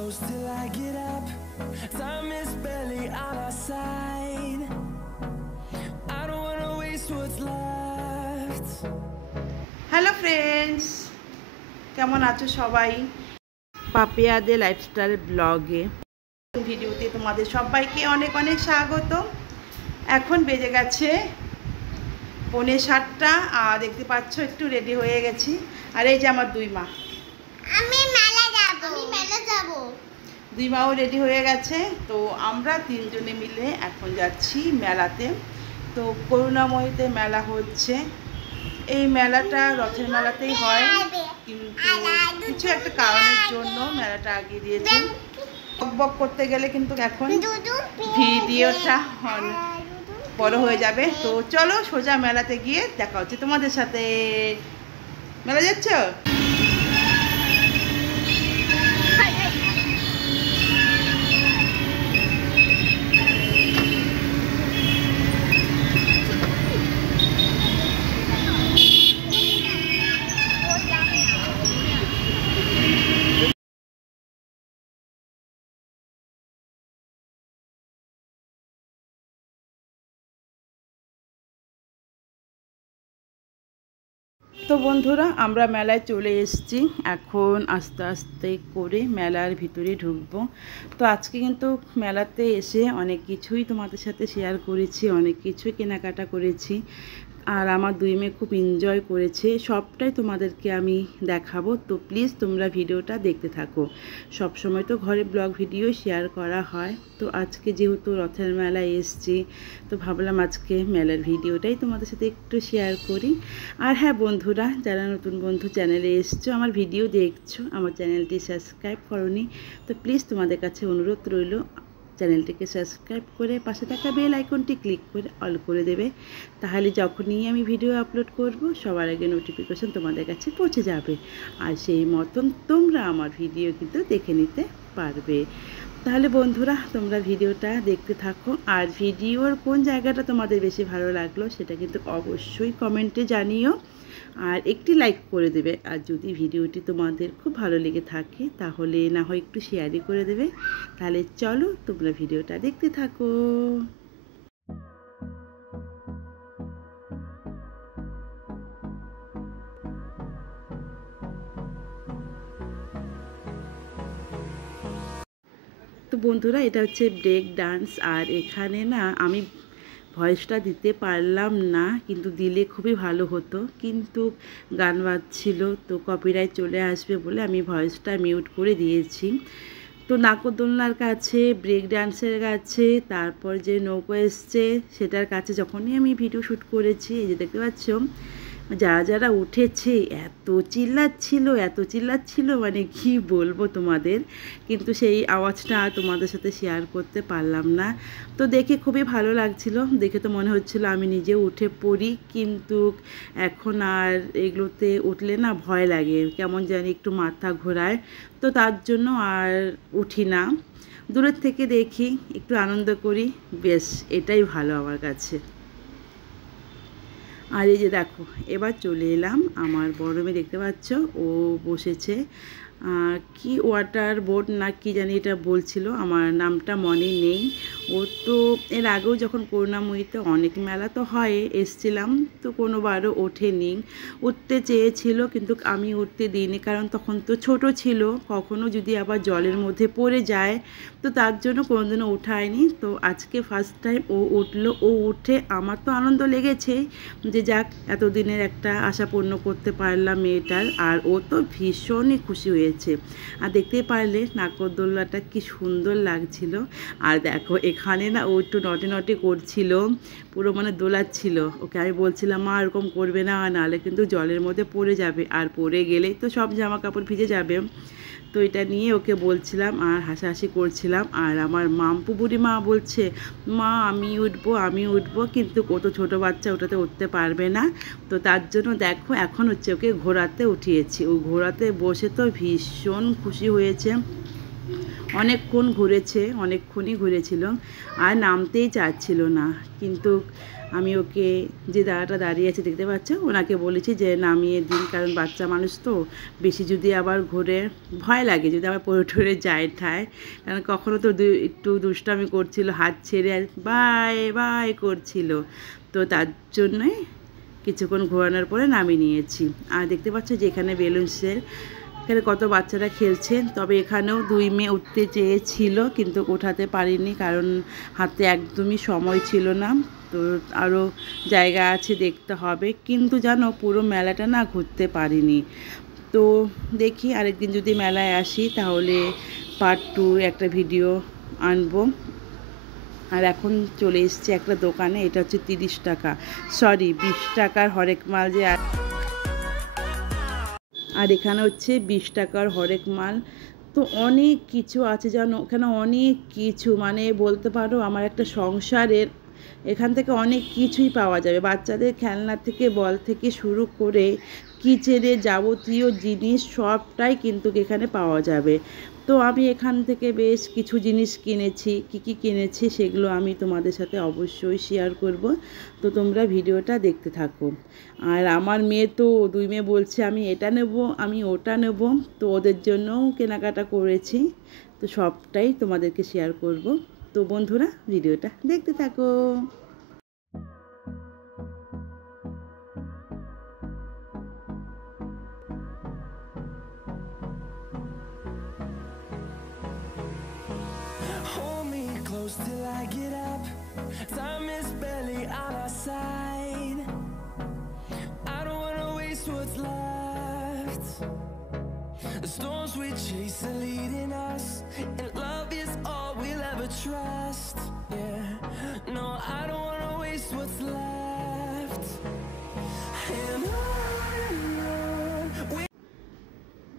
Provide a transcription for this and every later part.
close till I get up. Time is barely on our side. I don't wanna waste what's left. Hello friends, কেমন আছো সবাই? পাপিয়া দে lifestyle ব্লগে ভিডিওতে তোমাদের সবাইকে অনেক অনেক স্বাগত। এখন বেজে গেছে 7:45 আর দেখতে পাচ্ছ একটু রেডি হয়ে গেছি। আর এই যে আমার দুই মা, দুই মাও রেডি হয়ে গেছে। তো আমরা তিনজনে মিলে এখন যাচ্ছি মেলাতে। তো করুণাময়ীতে মেলা হচ্ছে। এই মেলাটা রথের মেলাতেই হয়, কিন্তু কিছু একটা কারণের জন্য মেলাটা আগিয়ে দিয়েছে। বক করতে গেলে কিন্তু এখন ভিডিওটা বড় হয়ে যাবে। তো চলো সোজা মেলাতে গিয়ে দেখা হচ্ছে তোমাদের সাথে। মেলা যাচ্ছ? তো বন্ধুরা, আমরা মেলায় চলে এসেছি। এখন আস্তে আস্তে করে মেলার ভিতরে ঢুকবো। তো আজকে কিন্তু মেলাতে এসে অনেক কিছুই তোমাদের সাথে শেয়ার করেছি, অনেক কিছুই কেনাকাটা করেছি। আর আমার দুই মেয়ে খুব এনজয় করেছে, সবটাই তোমাদেরকে আমি দেখাবো। তো প্লিজ তোমরা ভিডিওটা দেখতে থাকো। সব সময় তো ঘরে ব্লগ ভিডিও শেয়ার করা হয়, তো আজকে যেহেতু রথের মেলায় এসছি, তো ভাবলাম আজকে মেলার ভিডিওটাই তোমাদের সাথে একটু শেয়ার করি। আর হ্যাঁ বন্ধুরা, যারা নতুন বন্ধু চ্যানেলে এসছো, আমার ভিডিও দেখছো, আমার চ্যানেলটি সাবস্ক্রাইব করোনি, তো প্লিজ তোমাদের কাছে অনুরোধ রইল, চ্যানেলটিকে সাবস্ক্রাইব করে পাশে থাকা বেল আইকনটি ক্লিক করে অল করে দেবে। তাহলে যখনই আমি ভিডিও আপলোড করব, সবার আগে নোটিফিকেশন তোমাদের কাছে পৌঁছে যাবে। আর সেই মতন তোমরা আমার ভিডিও কিন্তু দেখে নিতে পারবে। তাহলে বন্ধুরা, তোমরা ভিডিওটা দেখতে থাকো। আর ভিডিওর কোন জায়গাটা তোমাদের বেশি ভালো লাগলো সেটা কিন্তু অবশ্যই কমেন্টে জানিও, আর একটি লাইক করে দেবে। আর যদি ভিডিওটি তোমাদের খুব ভালো লেগে থাকে তাহলে না হয় একটু শেয়ারই করে দেবে। তাহলে চলো তোমরা ভিডিওটা দেখতে থাকো। তো বন্ধুরা, এটা হচ্ছে ব্রেক ডান্স। আর এখানে না আমি ভয়েসটা দিতে পারলাম না, কিন্তু দিলে খুবই ভালো হতো, কিন্তু গান বাজছিল তো কপিরাইট চলে আসবে বলে আমি ভয়েসটা মিউট করে দিয়েছি। তো নাগরদোলনার কাছে, ব্রেক ডান্সের কাছে, তারপর যে নৌকো এসছে সেটার কাছে যখনই আমি ভিডিও শ্যুট করেছি, এই যে দেখতে পাচ্ছ যারা যারা উঠেছে এত চিল্লাচ্ছিল, মানে কি বলবো তোমাদের, কিন্তু সেই আওয়াজটা তোমাদের সাথে শেয়ার করতে পারলাম না। তো দেখে খুবই ভালো লাগছিল, দেখে তো মনে হচ্ছিল আমি নিজে উঠে পড়ি, কিন্তু এখন আর এগুলোতে উঠলে না ভয় লাগে, কেমন জানি একটু মাথা ঘোরায়, তো তার জন্য আর উঠি না। দূরের থেকে দেখি, একটু আনন্দ করি, বেশ এটাই ভালো আমার কাছে। আর এই যে দেখো, এবার চলে এলাম আমার বড় মেয়ে, দেখতে পাচ্ছ ও বসেছে কি ওয়াটার বোট না কি জানি এটা বলছিল, আমার নামটা মনে নেই। ও তো এর আগেও যখন করুণাময়ীতে অনেক মেলা তো হয় এসছিলাম, তো কোনোবারও ওঠেনি। উঠতে চেয়েছিল কিন্তু আমি উঠতে দিইনি, কারণ তখন তো ছোট ছিল, কখনো যদি আবার জলের মধ্যে পড়ে যায়, তো তার জন্য কোনোদিনও ওঠায়নি। তো আজকে ফার্স্ট টাইম ও উঠলো। ও উঠে আমার তো আনন্দ লেগেছেই, যে যাক এতদিনের একটা আশা পূর্ণ করতে পারলাম মেয়েটার। আর ও তো ভীষণই খুশি হয়েছে। আর দেখতেই পারলে নাগরদোলনাটা কি সুন্দর লাগছিল। আর দেখো এখানে না ও একটু নটে করছিল, পুরো মানে দোলাচ্ছিল। ওকে আমি বলছিলাম মা এরকম করবে না, নাহলে কিন্তু জলের মধ্যে পড়ে যাবে, আর পড়ে গেলেই তো সব জামা কাপড় ভিজে যাবে। তো এটা নিয়ে ওকে বলছিলাম আর হাসাহাসি করছিলাম। আর আমার মাম্পু বুড়ি মা বলছে মা আমি উঠবো, কিন্তু ও তো ছোটো বাচ্চা, ওটাতে উঠতে পারবে না। তো তার জন্য দেখো এখন হচ্ছে ওকে ঘোড়াতে উঠিয়েছি। ও ঘোড়াতে বসে তো ভীষণ খুশি হয়েছে। অনেকক্ষণ ঘুরেছে, অনেকক্ষণই ঘুরেছিল আর নামতেই চাচ্ছিল না। কিন্তু আমি ওকে, যে দাদাটা দাঁড়িয়ে আছে দেখতে পাচ্ছ, ওনাকে বলেছি যে নামিয়ে দিন, কারণ বাচ্চা মানুষ তো, বেশি যদি আবার ঘুরে ভয় লাগে যদি আবার পড়ে টরে যায় ঠায়, কারণ কখনও তো একটু দুষ্টামি করছিল, হাত ছেড়ে বাই বাই করছিল। তো তার জন্যই কিছুক্ষণ ঘোরানোর পরে নামিয়ে নিয়েছি। আর দেখতে পাচ্ছ যে এখানে বেলুনসের এখানে কত বাচ্চারা খেলছে। তবে এখানেও 2 মেয়ে উঠতে চেয়েছিল কিন্তু ওঠাতে পারিনি, কারণ হাতে একদমই সময় ছিল না। তো আরও জায়গা আছে, দেখতে হবে। কিন্তু জানো, পুরো মেলাটা না ঘুরতে পারিনি। তো দেখি আরেকদিন যদি মেলায় আসি তাহলে পার্ট 2 একটা ভিডিও আনবো। আর এখন চলে এসেছি একটা দোকানে, এটা হচ্ছে 30 টাকা, সরি 20 টাকার হরেক মাল যে। আর এখানে হচ্ছে 20 টাকার হরেক মাল। তো অনেক কিছু আছে জানো, ওখানে অনেক কিছু, মানে বলতে পারো আমার একটা সংসারের এখান থেকে অনেক কিছুই পাওয়া যাবে। বাচ্চাদের খেলনা থেকে বল থেকে শুরু করে কিচেনের যাবতীয় জিনিস সবটাই কিন্তু এখানে পাওয়া যাবে। তো আমি এখান থেকে বেশ কিছু জিনিস কিনেছি। কি কিনেছি সেগুলো আমি তোমাদের সাথে অবশ্যই শেয়ার করব। তো তোমরা ভিডিওটা দেখতে থাকো। আর আমার মেয়ে তো 2 মেয়ে বলছে আমি এটা নেব, আমি ওটা নেব। তো ওদের জন্যও কেনাকাটা করেছি। তো সবটাই তোমাদেরকে শেয়ার করব। তো বন্ধুরা ভিডিওটা দেখতে থাকো। Hold me close till I get up. Time is barely on our side. I don't wanna waste what's left. The storms we chase are leading us, and love is all we'll ever trust. Yeah, no, I don't wanna waste what's left. And on we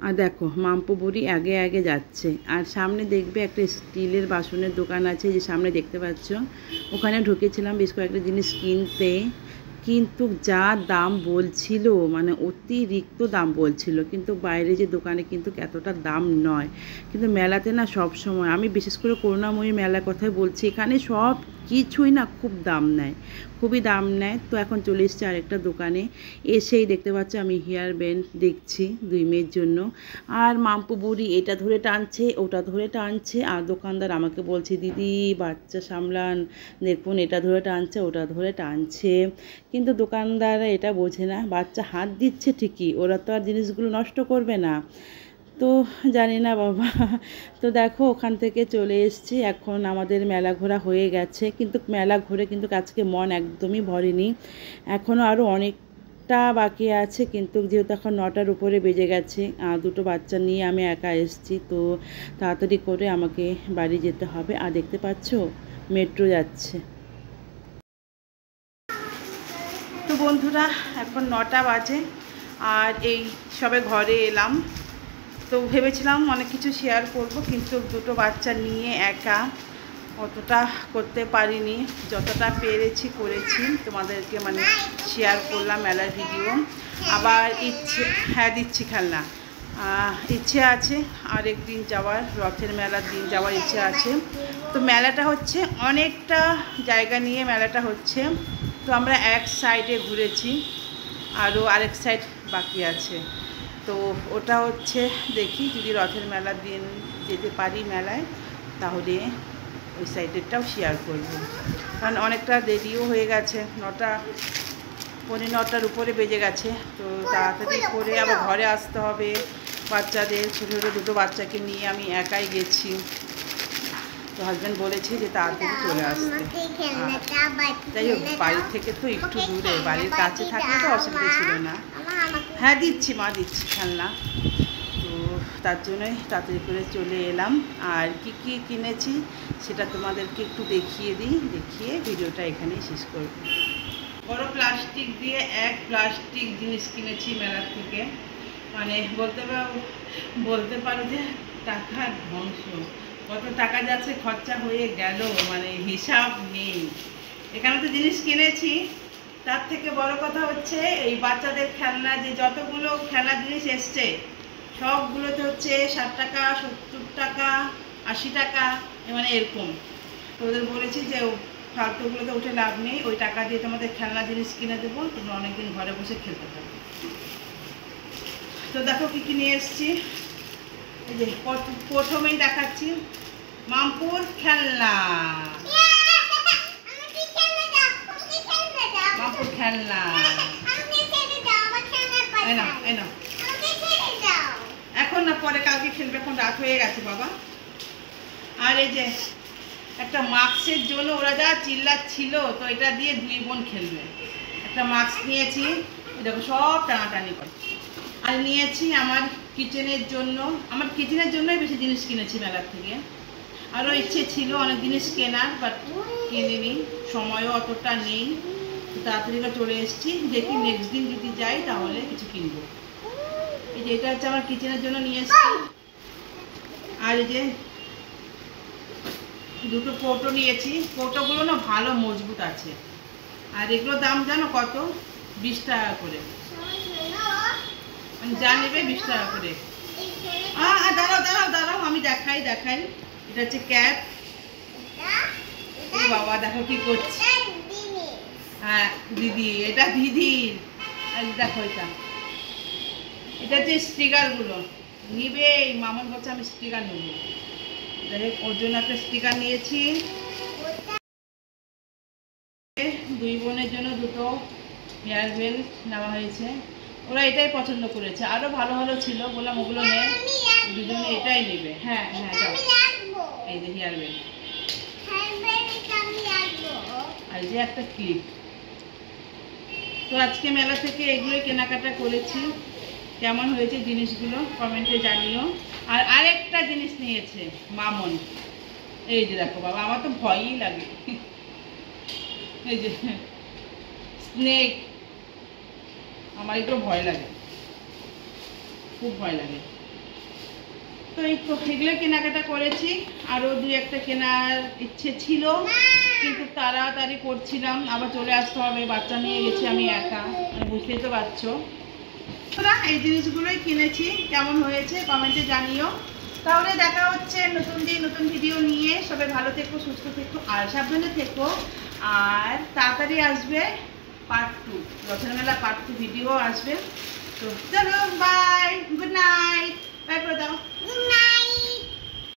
আর দেখো মাম্পু বুড়ি আগে আগে যাচ্ছে, আর সামনে দেখবে একটা স্টিলের বাসনের দোকান আছে, যে সামনে দেখতে পাচ্ছ। ওখানে ঢুকেছিলাম বেশ কয়েকটা জিনিস কিনতে, কিন্তু যা দাম বলছিল, মানে অতিরিক্ত দাম বলছিল। কিন্তু বাইরে যে দোকানে কিন্তু এতটা দাম নয়। কিন্তু মেলাতে না সব সময়, আমি বিশেষ করে করুণাময়ী মেলার কথাই বলছি, এখানে সব কিছুই না খুব দাম নেয়, খুবই দাম নেয়। তো এখন চলে এসেছি আরেকটা দোকানে, এসেই দেখতে পাচ্ছি আমি হেয়ার ব্যান্ড দেখছি 2 মেয়ের জন্য। আর মাম্পু বুড়ি এটা ধরে টানছে, ওটা ধরে টানছে, আর দোকানদার আমাকে বলছে দিদি বাচ্চা সামলান, দেখুন এটা ধরে টানছে, ওটা ধরে টানছে। কিন্তু দোকানদাররা এটা বোঝে না, বাচ্চা হাত দিচ্ছে ঠিকই, ওরা তো আর জিনিসগুলো নষ্ট করবে না। তো জানি না বাবা। তো দেখো ওখান থেকে চলে এসেছি, এখন আমাদের মেলা ঘোরা হয়ে গেছে। কিন্তু মেলা ঘুরে কিন্তু আজকে মন একদমই ভরেনি, এখনও আরও অনেকটা বাকি আছে। কিন্তু যেহেতু এখন 9টার উপরে বেজে গেছে, 2টো বাচ্চা নিয়ে আমি একা এসেছি, তো তাড়াতাড়ি করে আমাকে বাড়ি যেতে হবে। আর দেখতে পাচ্ছ মেট্রো যাচ্ছে। তো বন্ধুরা এখন 9টা বাজে, আর এই সবে ঘরে এলাম। তো ভেবেছিলাম অনেক কিছু শেয়ার করব, কিন্তু 2টো বাচ্চা নিয়ে একা অতটা করতে পারিনি। যতটা পেরেছি করেছি, তোমাদেরকে মানে শেয়ার করলাম মেলার ভিডিও। আবার দিচ্ছি খেলনা, ইচ্ছে আছে আরেকদিন যাওয়ার, রথের মেলার দিন যাওয়ার ইচ্ছে আছে। তো মেলাটা হচ্ছে অনেকটা জায়গা নিয়ে মেলাটা হচ্ছে। তো আমরা এক সাইডে ঘুরেছি, আরও আরেক সাইড বাকি আছে। তো ওটা হচ্ছে দেখি যদি রথের মেলার দিন যেতে পারি মেলায়, তাহলে ওই সাইডেরটাও শেয়ার করব। কারণ অনেকটা দেরিও হয়ে গেছে, 9টার উপরে বেজে গেছে। তো তাড়াতাড়ি করে আবার ঘরে আসতে হবে। বাচ্চাদের ছোটো ছোটো 2টো বাচ্চাকে নিয়ে আমি একাই গেছি। তো হাজব্যান্ড বলেছে যে তাড়াতাড়ি চলে আসতে। যাই হোক বাড়ির থেকে তো একটু দূরে, বাড়ির কাছে থাকলে তো অসুবিধা ছিল না। হ্যাঁ দিচ্ছি মা, দিচ্ছি খেলনা। তো তার জন্যই তাড়াতাড়ি করে চলে এলাম। আর কি কি কিনেছি সেটা তোমাদেরকে একটু দেখিয়ে দিই, দেখিয়ে ভিডিওটা এখানেই শেষ করব। বড় প্লাস্টিক দিয়ে এক প্লাস্টিক জিনিস কিনেছি মেলার থেকে, মানে বলতে পারো যে টাকার ধ্বংস। কত টাকা যাচ্ছে খরচা হয়ে গেল, মানে হিসাব নেই। এখানে তো জিনিস কিনেছি, তার থেকে বড় কথা হচ্ছে এই বাচ্চাদের খেলনা, যে যতগুলো খেলনা জিনিস এসছে সবগুলোতে হচ্ছে 60 টাকা 70 টাকা 80 টাকা, মানে এরকম। তো ওদের বলেছি যে ফালতুগুলোতে উঠে লাভ নেই, ওই টাকা দিয়ে তোমাদের খেলনা জিনিস কিনে দেবো, তোমরা অনেকদিন ঘরে বসে খেলতে পারবে। তো দেখো কী কী নিয়ে এসেছি। এই যে প্রথমেই দেখাচ্ছি মামপুর খেলনা, মামপুর খেলনা। এখন না, পরে কালকে খেলবে, এখন রাত হয়ে গেছে বাবা। আর এই যে একটা মাস্কের জন্য ওরা যা চিল্লাচ্ছিল, তো এটা দিয়ে 2 বোন খেলবে। একটা মাস্ক নিয়েছি, দেখো সব টানাটানি করে। আর নিয়েছি আমার কিচেনের জন্য, আমার কিচেনের জন্যই বেশি জিনিস কিনেছি মেলার থেকে। আরও ইচ্ছে ছিল অনেক জিনিস কেনার, বাট কিনিনি, সময়ও অতটা নেই। তাড়াতাড়ি চলে এসেছি, দেখি নেক্সট দিন যদি যাই তাহলে কিছু কিনবো। এই যে এটা হচ্ছে আমার কিচেনের জন্য নিয়ে এসেছি। আর এই যে 2টো কৌটো নিয়েছি, কৌটোগুলো না ভালো মজবুত আছে। আর এগুলোর দাম জানো কত? 20 টাকা করে, যা নেবে 20 টাকা করে। দাঁড়াও দাঁড়াও দাঁড়াও, আমি দেখাই। এটা হচ্ছে ক্যাপ। বাবা দেখো কি করছে। হ্যাঁ দিদি, এটা দিদির। আর দেখো এটা হচ্ছে স্টিকারগুলো নিবে। মামন বলছে আমি স্টিকার নেব, যাই হোক ওর জন্য একটা স্টিকার নিয়েছি। 2 বোনের জন্য 2টো হেয়ার বেল্ট নেওয়া হয়েছে, ওরা এটাই পছন্দ করেছে। আরও ভালো ভালো ছিল, বললাম ওগুলো নেই, দুজনে এটাই নেবে। হ্যাঁ যাও। এই যে হেয়ার বেল্ট, আর যে একটা ক্লিপ। তো আজকে মেলা থেকে এগুলোই কেনাকাটা করেছি। কেমন হয়েছে জিনিসগুলো কমেন্টে জানিও। আর আরেকটা জিনিস নিয়েছে মামন, এই যে দেখো বাবা, আমার তো ভয়ই লাগে। এই যে স্নেক, আমার একটু ভয় লাগে, খুব ভয় লাগে। তো এই এগুলো কেনাকাটা করেছি। আরও 2-1টা কেনার ইচ্ছে ছিল, কিন্তু তাড়াতাড়ি করছিলাম, আবার চলে আসতে হবে, বাচ্চা নিয়ে গেছি আমি একা, বুঝতেই তো পারছো। তোরা এই জিনিসগুলোই কিনেছি, কেমন হয়েছে কমেন্টে জানিও। তাহলে দেখা হচ্ছে নতুন ভিডিও নিয়ে। সবাই ভালো থেকো, সুস্থ থেকো, আর সাবধানে থেকো। আর তাড়াতাড়ি আসবে পার্ট 2, রথের মেলা পার্ট 2 ভিডিও আসবে। তো চলো, বাই, গুড নাইট, বাই করে দাও।